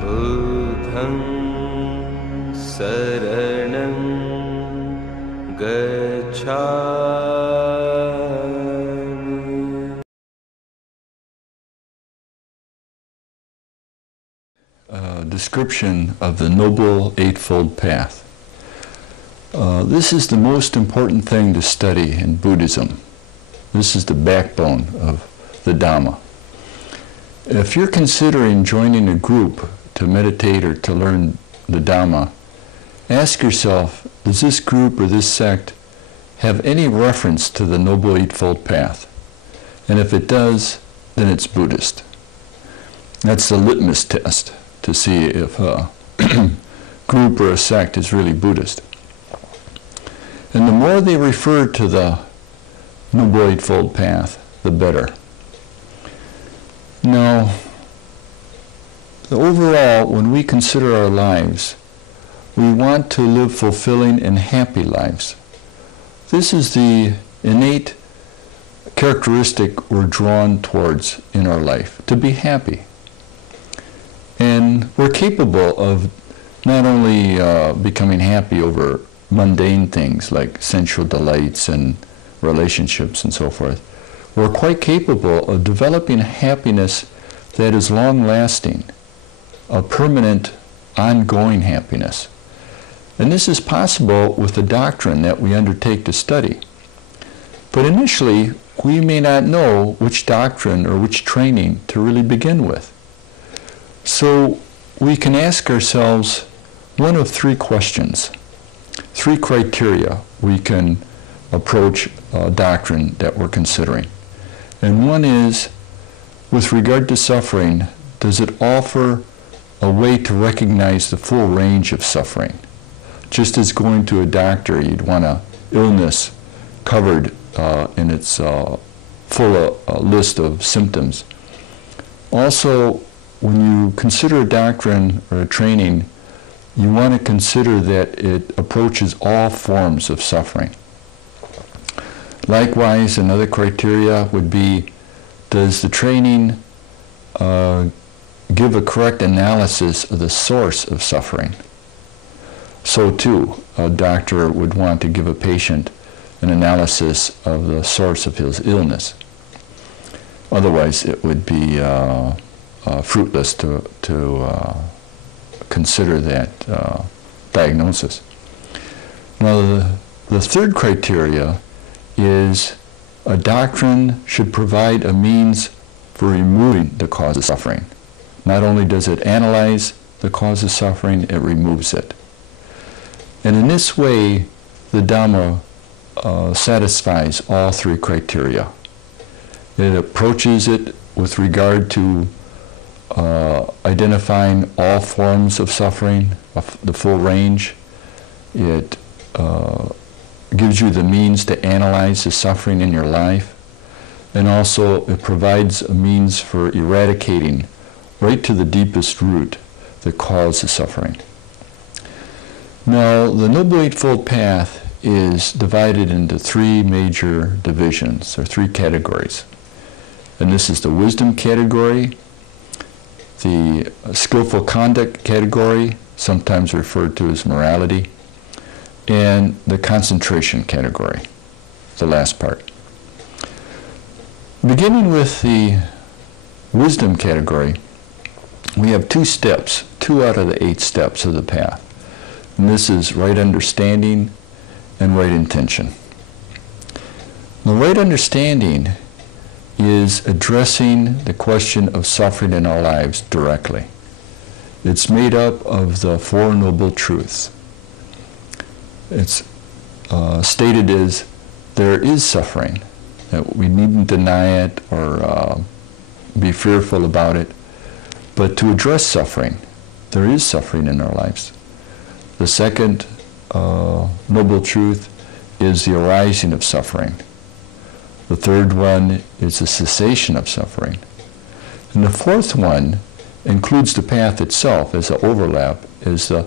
Buddham saranam gacchami. Description of the Noble Eightfold Path. This is the most important thing to study in Buddhism. This is the backbone of the Dhamma. If you're considering joining a group to meditate or to learn the Dhamma, ask yourself, does this group or this sect have any reference to the Noble Eightfold Path? And if it does, then it's Buddhist. That's the litmus test to see if a group or a sect is really Buddhist. And the more they refer to the Noble Eightfold Path, the better. Now, overall, when we consider our lives, we want to live fulfilling and happy lives. This is the innate characteristic we're drawn towards in our life, to be happy. And we're capable of not only becoming happy over mundane things like sensual delights and relationships and so forth. We're quite capable of developing happiness that is long-lasting, a permanent, ongoing happiness. And this is possible with the doctrine that we undertake to study. But initially, we may not know which doctrine or which training to really begin with. So we can ask ourselves one of three questions, three criteria we can approach a doctrine that we're considering. And one is, with regard to suffering, does it offer a way to recognize the full range of suffering? Just as going to a doctor, you'd want an illness covered in its full list of symptoms. Also, when you consider a doctrine or a training, you want to consider that it approaches all forms of suffering. Likewise, another criteria would be, does the training give a correct analysis of the source of suffering? So too, a doctor would want to give a patient an analysis of the source of his illness. Otherwise, it would be fruitless to consider that diagnosis. Now, the third criteria is a doctrine should provide a means for removing the cause of suffering. Not only does it analyze the cause of suffering, it removes it. And in this way, the Dhamma satisfies all three criteria. It approaches it with regard to identifying all forms of suffering, the full range. It gives you the means to analyze the suffering in your life, and also it provides a means for eradicating right to the deepest root the cause of suffering. Now, the Noble Eightfold Path is divided into three major divisions, or three categories. And this is the wisdom category, the skillful conduct category, sometimes referred to as morality, and the concentration category, the last part. Beginning with the wisdom category, we have 2 steps, 2 out of the 8 steps of the path. And this is right understanding and right intention. The right understanding is addressing the question of suffering in our lives directly. It's made up of the 4 Noble Truths. It's stated as there is suffering, that we needn't deny it or be fearful about it, but to address suffering. There is suffering in our lives. The second noble truth is the arising of suffering. The third one is the cessation of suffering. And the fourth one includes the path itself as an overlap, is the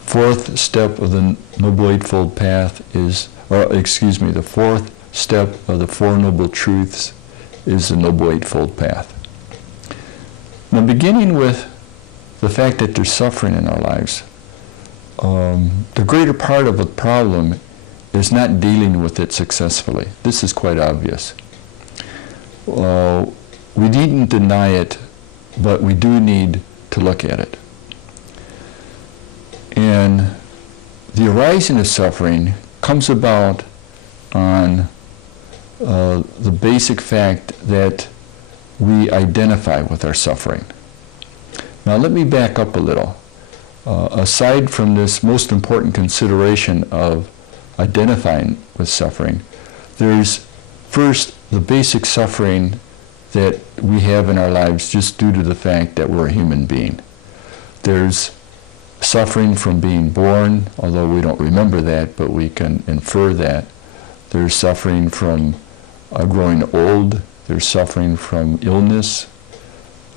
fourth step of the Noble Eightfold Path the fourth step of the Four Noble Truths is the Noble Eightfold Path. Now, beginning with the fact that there's suffering in our lives, the greater part of the problem is not dealing with it successfully. This is quite obvious. We needn't deny it, but we do need to look at it. And the arising of suffering comes about on the basic fact that we identify with our suffering. Now let me back up a little. Aside from this most important consideration of identifying with suffering, there's first the basic suffering that we have in our lives just due to the fact that we're a human being. There's suffering from being born, although we don't remember that, but we can infer that. There's suffering from growing old. There's suffering from illness,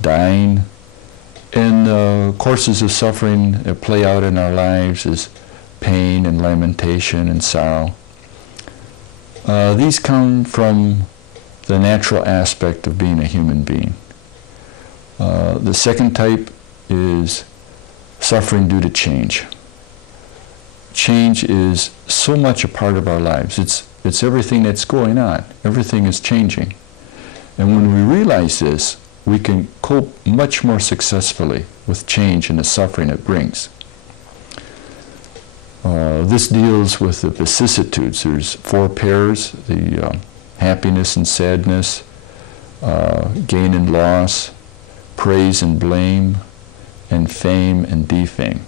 dying, and courses of suffering that play out in our lives is pain and lamentation and sorrow. These come from the natural aspect of being a human being. The second type is suffering due to change. Change is so much a part of our lives. It's everything that's going on. Everything is changing. And when we realize this, we can cope much more successfully with change and the suffering it brings. This deals with the vicissitudes. There's four pairs, the happiness and sadness, gain and loss, praise and blame, and fame and defame.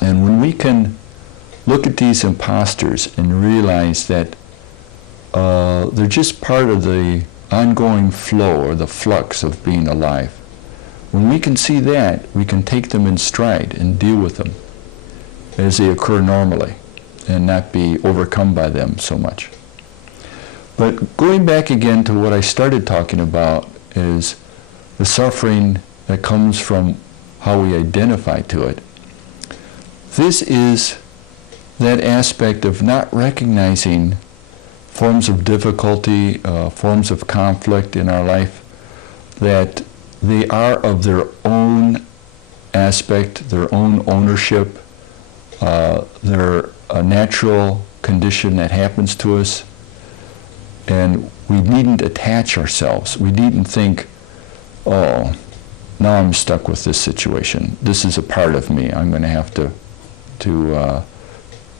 And when we can look at these imposters and realize that they're just part of the ongoing flow or the flux of being alive, when we can see that, we can take them in stride and deal with them as they occur normally and not be overcome by them so much. But going back again to what I started talking about is the suffering that comes from how we identify to it. This is that aspect of not recognizing forms of difficulty, forms of conflict in our life, that they are of their own aspect, their own ownership, they're a natural condition that happens to us, and we needn't attach ourselves. We needn't think, oh, now I'm stuck with this situation. This is a part of me. I'm going to have to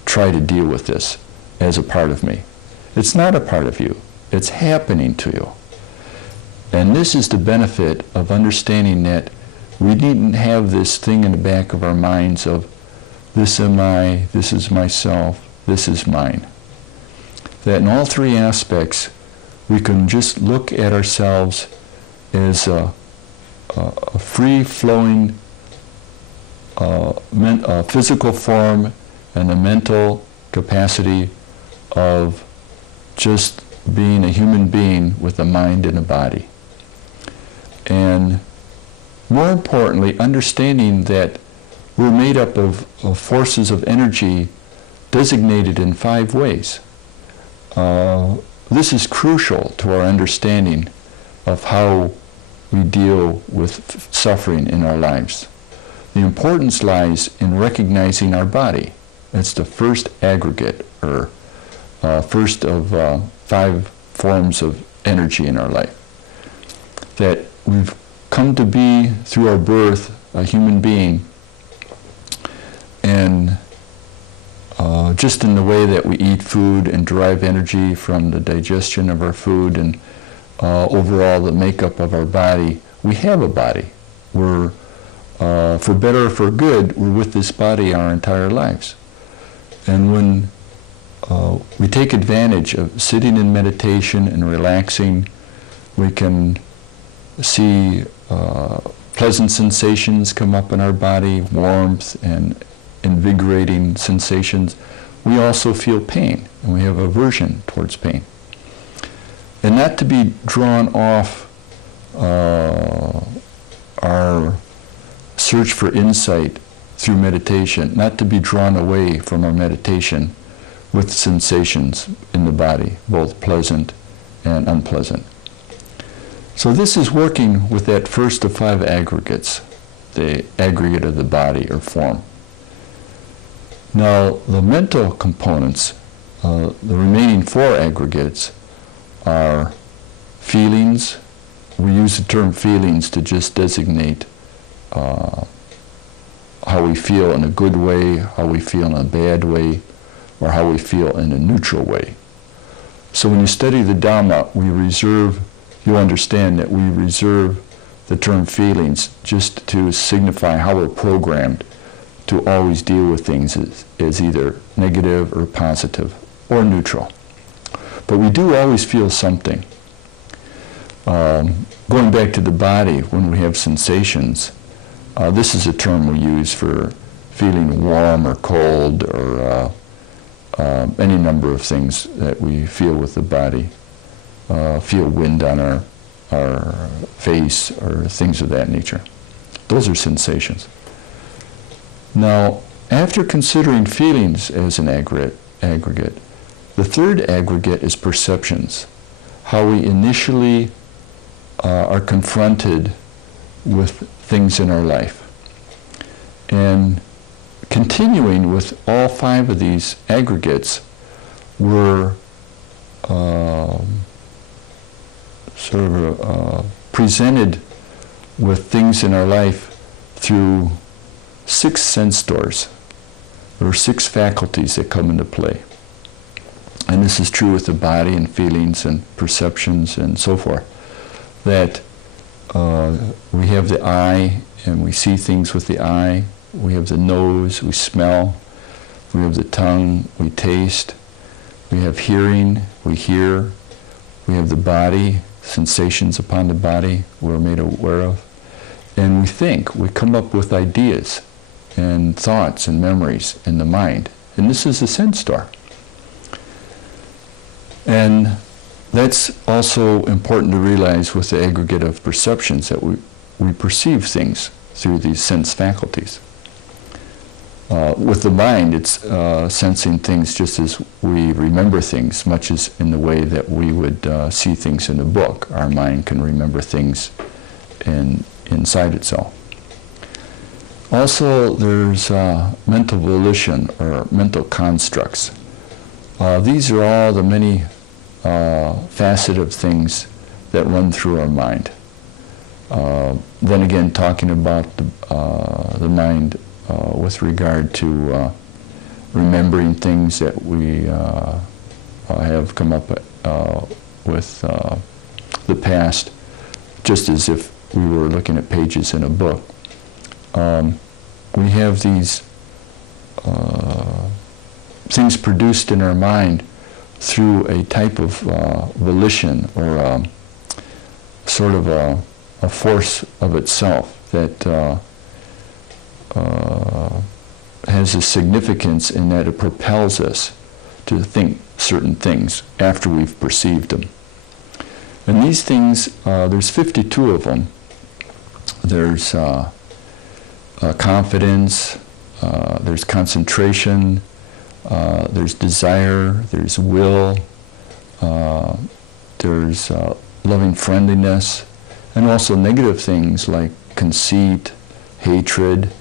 try to deal with this as a part of me. It's not a part of you. It's happening to you. And this is the benefit of understanding that we needn't have this thing in the back of our minds of, this am I, this is myself, this is mine. That in all three aspects, we can just look at ourselves as a free-flowing physical form and a mental capacity of just being a human being with a mind and a body. And more importantly, understanding that we're made up of forces of energy designated in 5 ways. This is crucial to our understanding of how we deal with suffering in our lives. The importance lies in recognizing our body. It's the first aggregate, or first of 5 forms of energy in our life. That we've come to be, through our birth, a human being, and just in the way that we eat food and derive energy from the digestion of our food and overall the makeup of our body, we have a body. We're, for better or for good, we're with this body our entire lives. And when we take advantage of sitting in meditation and relaxing, we can see pleasant sensations come up in our body, warmth and invigorating sensations, we also feel pain, and we have aversion towards pain. And not to be drawn off our search for insight through meditation, not to be drawn away from our meditation with sensations in the body, both pleasant and unpleasant. So this is working with that first of 5 aggregates, the aggregate of the body or form. Now, the mental components, the remaining 4 aggregates, are feelings. We use the term feelings to just designate how we feel in a good way, how we feel in a bad way, or how we feel in a neutral way. So when you study the Dhamma, you'll understand that we reserve the term feelings just to signify how we're programmed to always deal with things as either negative or positive or neutral. But we do always feel something. Going back to the body, when we have sensations, this is a term we use for feeling warm or cold or any number of things that we feel with the body. Feel wind on our face or things of that nature. Those are sensations. Now, after considering feelings as an aggregate, the third aggregate is perceptions, how we initially are confronted with things in our life. And continuing with all 5 of these aggregates, we're presented with things in our life through 6 sense doors. There are 6 faculties that come into play. And this is true with the body and feelings and perceptions and so forth. That we have the eye and we see things with the eye. We have the nose, we smell. We have the tongue, we taste. We have hearing, we hear. We have the body, sensations upon the body we're made aware of. And we think, we come up with ideas and thoughts and memories in the mind. And this is a sense door. And that's also important to realize with the aggregate of perceptions, that we perceive things through these sense faculties. With the mind, it's sensing things just as we remember things, much as in the way that we would see things in a book. Our mind can remember things inside itself. Also, there's mental volition or mental constructs. These are all the many facets of things that run through our mind. Then again, talking about the mind with regard to remembering things that we have come up with the past, just as if we were looking at pages in a book. We have these things produced in our mind through a type of volition or sort of a force of itself that has a significance in that it propels us to think certain things after we've perceived them. And these things, there's 52 of them. There's confidence, there's concentration, there's desire, there's will, there's loving friendliness, and also negative things like conceit, hatred,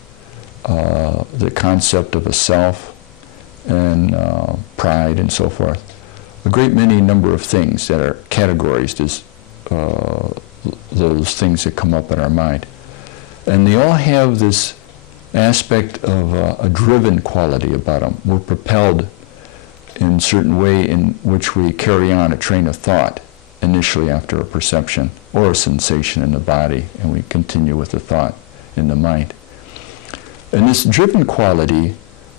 the concept of a self, and pride, and so forth. A great many number of things that are categorized as those things that come up in our mind. And they all have this aspect of a driven quality about them. We're propelled in a certain way in which we carry on a train of thought initially after a perception or a sensation in the body, and we continue with the thought in the mind. And this driven quality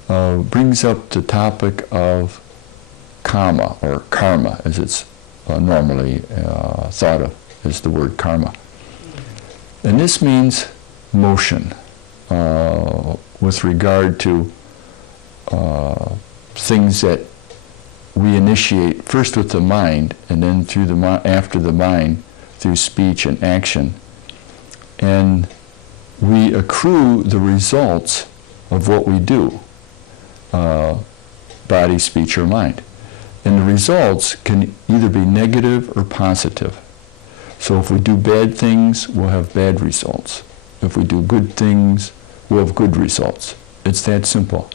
brings up the topic of karma, or karma, as it's normally thought of as the word karma. And this means motion with regard to things that we initiate first with the mind, and then through after the mind through speech and action. And we accrue the results of what we do, body, speech, or mind. And the results can either be negative or positive. So if we do bad things, we'll have bad results. If we do good things, we'll have good results. It's that simple.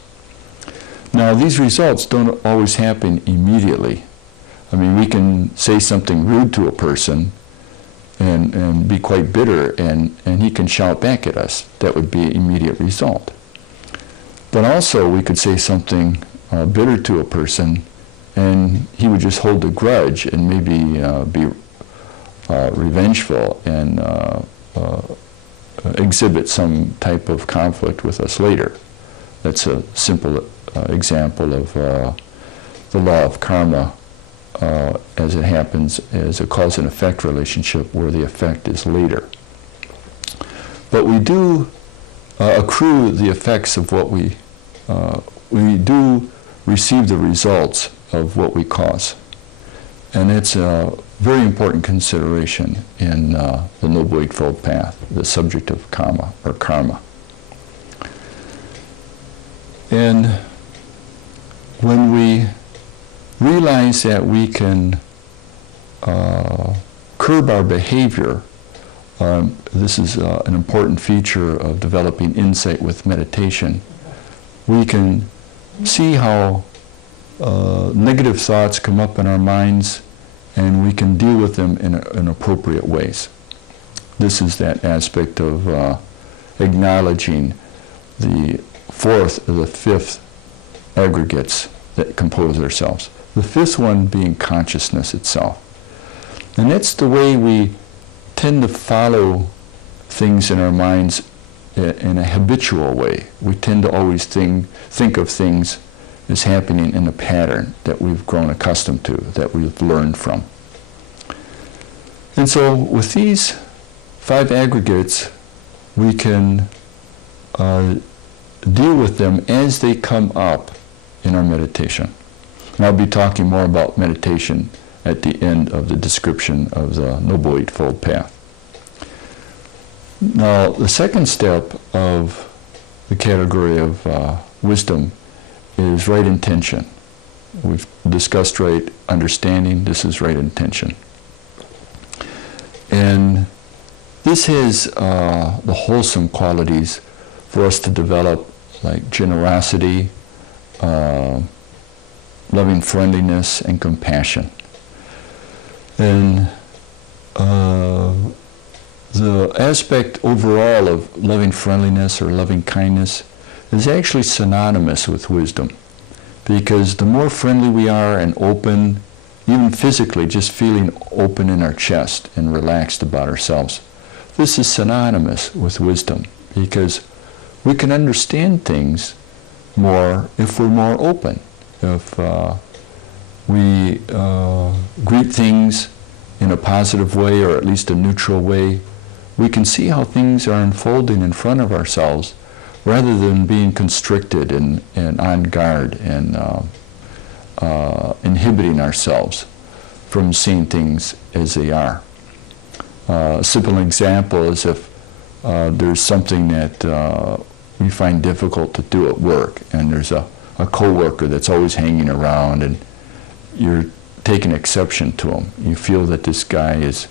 Now, these results don't always happen immediately. I mean, we can say something rude to a person and be quite bitter, and he can shout back at us. That would be an immediate result. But also, we could say something bitter to a person, and he would just hold a grudge and maybe be revengeful and exhibit some type of conflict with us later. That's a simple example of the law of karma as it happens as a cause and effect relationship where the effect is later. But we do accrue the effects of what we do receive the results of what we cause. And it's a very important consideration in the Noble Eightfold Path, the subject of karma or karma. And when we realize that we can curb our behavior, this is an important feature of developing insight with meditation, we can see how negative thoughts come up in our minds, and we can deal with them in appropriate ways. This is that aspect of acknowledging the fourth or the fifth aggregates that compose ourselves. The fifth one being consciousness itself. And that's the way we tend to follow things in our minds in a habitual way. We tend to always think of things as happening in a pattern that we've grown accustomed to, that we've learned from. And so with these 5 aggregates, we can deal with them as they come up in our meditation. And I'll be talking more about meditation at the end of the description of the Noble Eightfold Path. Now, the second step of the category of wisdom is right intention. We've discussed right understanding. This is right intention. And this has the wholesome qualities for us to develop, like generosity, loving friendliness, and compassion. And the aspect overall of loving friendliness or loving kindness is actually synonymous with wisdom, because the more friendly we are and open, even physically, just feeling open in our chest and relaxed about ourselves, this is synonymous with wisdom, because we can understand things more if we're more open. If we greet things in a positive way, or at least a neutral way, we can see how things are unfolding in front of ourselves rather than being constricted and on guard and inhibiting ourselves from seeing things as they are. A simple example is if there's something that we find difficult to do at work, and there's a coworker that's always hanging around, and you're taking exception to him. You feel that this guy is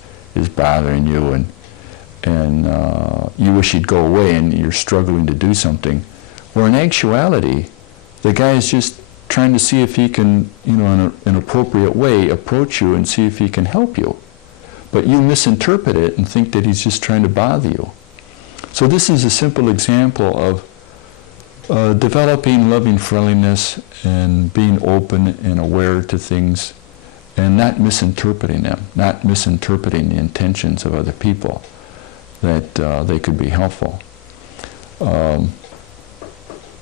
bothering you, and you wish he'd go away, and you're struggling to do something. Where in actuality, the guy is just trying to see if he can, in an appropriate way, approach you and see if he can help you. But you misinterpret it and think that he's just trying to bother you. So this is a simple example of developing loving friendliness and being open and aware to things and not misinterpreting them, not misinterpreting the intentions of other people, that they could be helpful.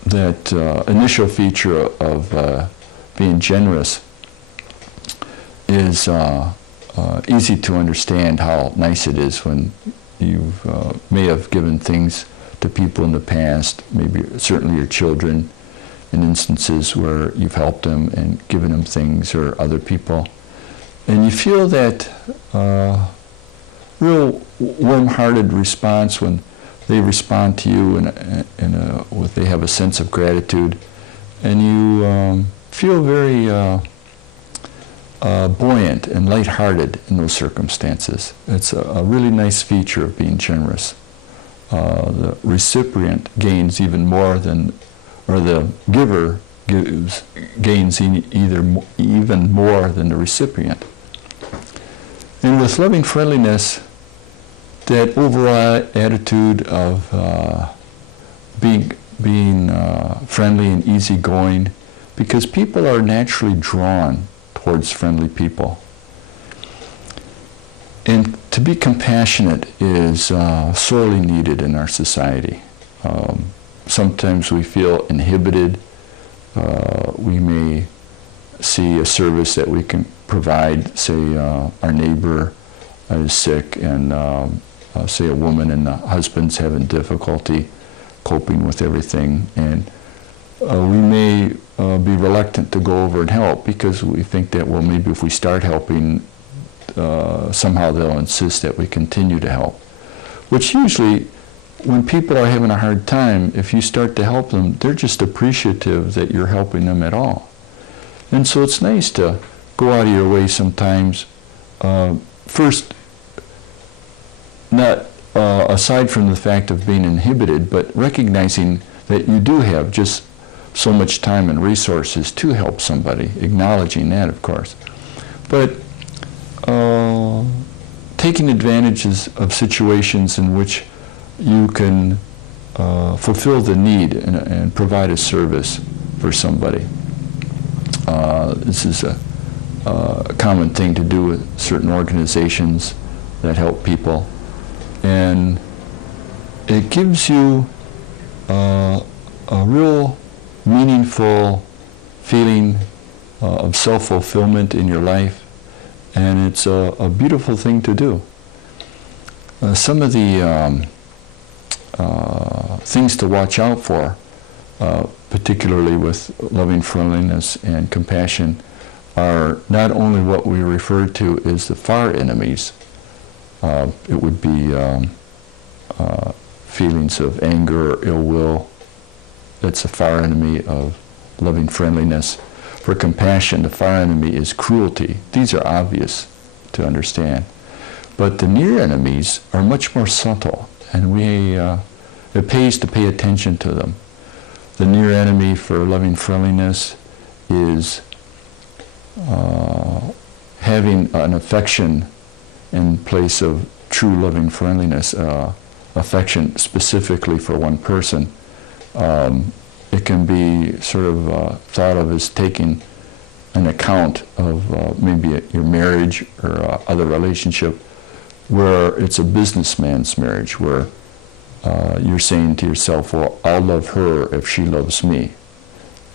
That initial feature of being generous is easy to understand how nice it is when may have given things to people in the past, maybe certainly your children, in instances where you've helped them and given them things, or other people. And you feel that real warm-hearted response when they respond to you with they have a sense of gratitude, and you feel very buoyant and lighthearted in those circumstances. It's a really nice feature of being generous. The recipient gains even more than, or the giver gains even more than the recipient. And with loving friendliness, that overall attitude of being friendly and easygoing, because people are naturally drawn towards friendly people. And to be compassionate is sorely needed in our society. Sometimes we feel inhibited. We may see a service that we can provide, say our neighbor is sick, and say a woman and the husband's having difficulty coping with everything, and we may be reluctant to go over and help because we think that, well, maybe if we start helping, somehow they'll insist that we continue to help. Which usually, when people are having a hard time, if you start to help them, they're just appreciative that you're helping them at all. And so it's nice to go out of your way sometimes, first, not aside from the fact of being inhibited, but recognizing that you do have just so much time and resources to help somebody, acknowledging that, of course. But taking advantages of situations in which you can fulfill the need and provide a service for somebody. This is a common thing to do with certain organizations that help people. And it gives you a real meaningful feeling of self-fulfillment in your life, and it's a beautiful thing to do. Some of the things to watch out for, particularly with loving friendliness and compassion, are not only what we refer to as the far enemies. It would be feelings of anger or ill will. That's a far enemy of loving friendliness. For compassion, the far enemy is cruelty. These are obvious to understand. But the near enemies are much more subtle, and it pays to pay attention to them. The near enemy for loving friendliness is having an affection in place of true loving friendliness, affection specifically for one person. It can be sort of thought of as taking an account of maybe your marriage or other relationship where it's a businessman's marriage, where you're saying to yourself, well, I'll love her if she loves me.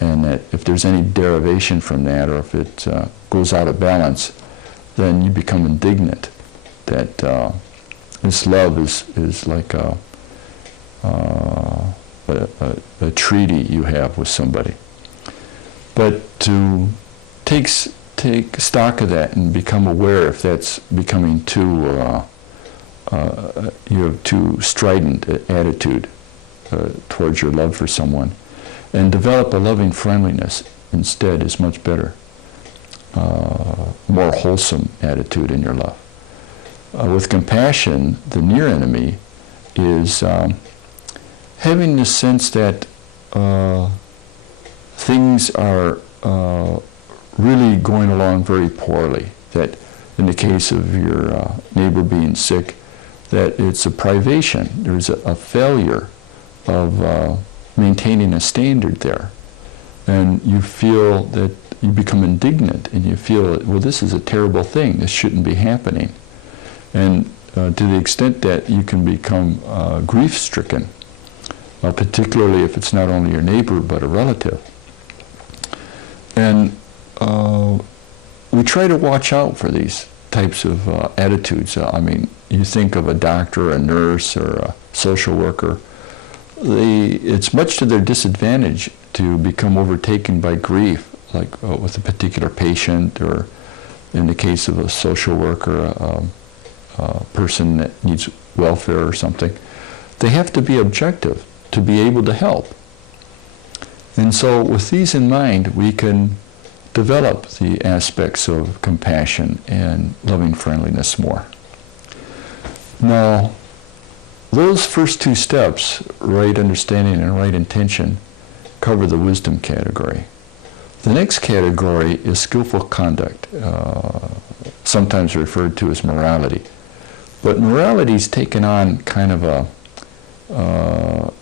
And that if there's any derivation from that, or if it goes out of balance, then you become indignant that this love is like a treaty you have with somebody. But to take stock of that and become aware if that's becoming too, you have too strident attitude towards your love for someone, and develop a loving friendliness instead is much better. More wholesome attitude in your love. With compassion, the near enemy is having the sense that things are really going along very poorly. That in the case of your neighbor being sick, that it's a privation. There's a failure of maintaining a standard there. And you feel that you become indignant, and you feel, well, this is a terrible thing. This shouldn't be happening. And to the extent that you can become grief-stricken, particularly if it's not only your neighbor but a relative. And we try to watch out for these types of attitudes. I mean, you think of a doctor, a nurse, or a social worker. It's much to their disadvantage to become overtaken by grief, like with a particular patient, or in the case of a social worker, a person that needs welfare or something. They have to be objective to be able to help. And so with these in mind, we can develop the aspects of compassion and loving friendliness more. Now, those first two steps, right understanding and right intention, cover the wisdom category. The next category is skillful conduct, sometimes referred to as morality. But morality's taken on kind of a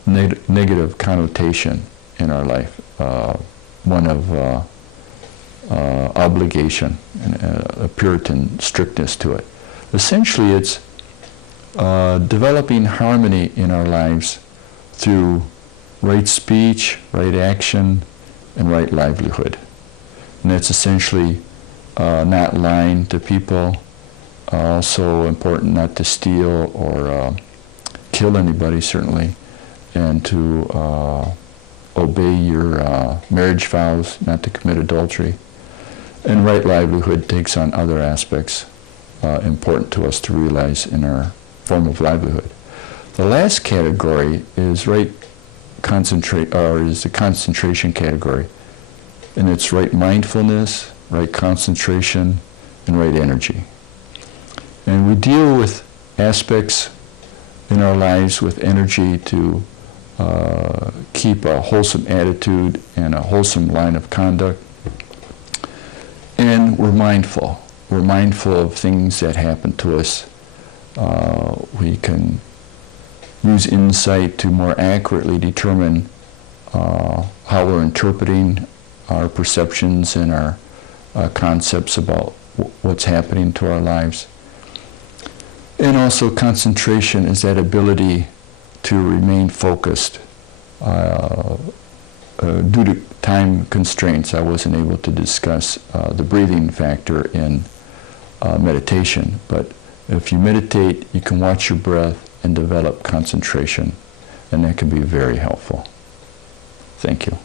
negative connotation in our life, one of obligation and a Puritan strictness to it. Essentially, it's developing harmony in our lives through right speech, right action, and right livelihood. And that's essentially not lying to people, also important not to steal or kill anybody, certainly, and to obey your marriage vows, not to commit adultery. And right livelihood takes on other aspects important to us to realize in our form of livelihood. The last category is the concentration category, and it's right mindfulness, right concentration, and right energy. And we deal with aspects in our lives with energy to keep a wholesome attitude and a wholesome line of conduct. And we're mindful. We're mindful of things that happen to us. We can use insight to more accurately determine how we're interpreting our perceptions and our concepts about what's happening to our lives. And also concentration is that ability to remain focused. Due to time constraints, I wasn't able to discuss the breathing factor in meditation. But if you meditate, you can watch your breath and develop concentration, and that can be very helpful. Thank you.